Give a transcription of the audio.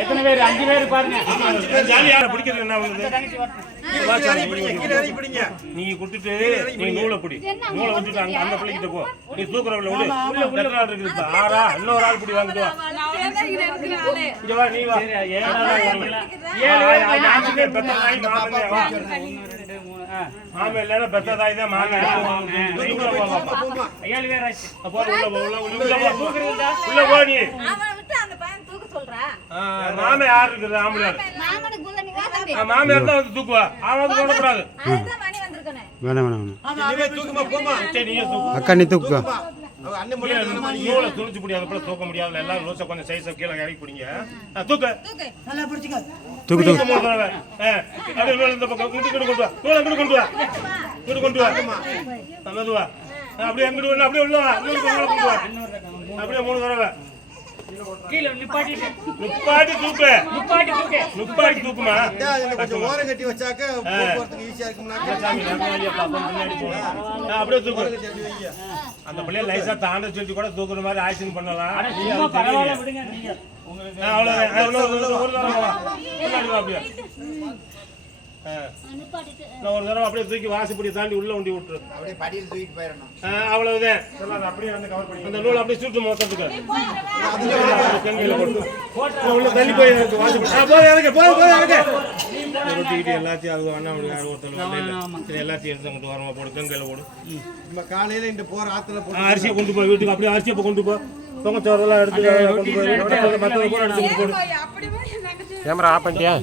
எத்தனை பேர்? 5 பேர் பாருங்க. நீங்க கொடுத்துட்டு நீ நூலை பிடி, நூலை விட்டுட்டு அந்த பிள்ளைகிட்ட போ. நீ தூக்குறவங்கள விடு. இருக்குது 6 இன்னொரு ஆள் பிடி வாங்கிட்டு வா. இங்க வா, நீ வா. 7 பேர் பெத்த நாய் மாமே வா. மாமே இல்ல பெத்த தாய் தான் மாமே. 7 பேர் ஆச்சு. அப்போ உள்ள போ நீ. மாமே யாரு இருக்குது? ஆம்பளை மாமியார் தான் வந்து தூக்குவா. அவன் போடக்கூடாது. அக்கா நீ தூக்கு. நூலை துணிச்சு பிடி. அதுக்குள்ள தூக்க முடியாது. எல்லாரும் லூசா கொஞ்சம் சைஸா கீழே இறக்கி பிடிங்க. தூக்கு தூக்கு தூக்கு. அப்படியே இந்த பக்கம் கொண்டு வா. நூலை கொண்டு வா. கொண்டு வா. நல்லதுவா. அப்படியே எங்கிட்டு அப்படியே உள்ள வா. கொண்டு வா. அப்படியே 3 தடவை கீழ நிப்பாட்டி தூக்கு. நிப்பாட்டி தூக்குமா. கொஞ்சம் ஓரம் கட்டி வச்சாக்க போறதுக்கு ஈஸியா இருக்கும்னா அப்படியே தூக்கு. அந்த பிள்ளைய லைசா தாண்ட சொல்லி கூட தூக்குற மாதிரி ஆக்ஷன் பண்ணலாம். ஒரு தடவை அப்படியே தூக்கி வாசப்படி தாண்டி உள்ள உண்டி விட்டுரு. அப்படியே படியில தூக்கிட்டு போயிடணும். அவ்வளவுதான். அப்படியே வந்து கவர் பண்ணி அந்த நூல் அப்படியே சுட்டு மொத்தத்துக்கு உள்ள தள்ளி போய் ரொட்டிக்கிட்டு எல்லாத்தையும் அது அண்ணா ஒருத்தர் எல்லாத்தையும் எடுத்து கொண்டு வரமா போடு. கங்கையில போடு. நம்ம காலையில இந்த போற ஆத்துல அரிசியை கொண்டு போய் வீட்டுக்கு அப்படியே அரிசியை கொண்டு போ. பொங்கச்சோறெல்லாம் எடுத்து கொண்டு போய் கேமரா ஆஃப் பண்ணிட்டியா?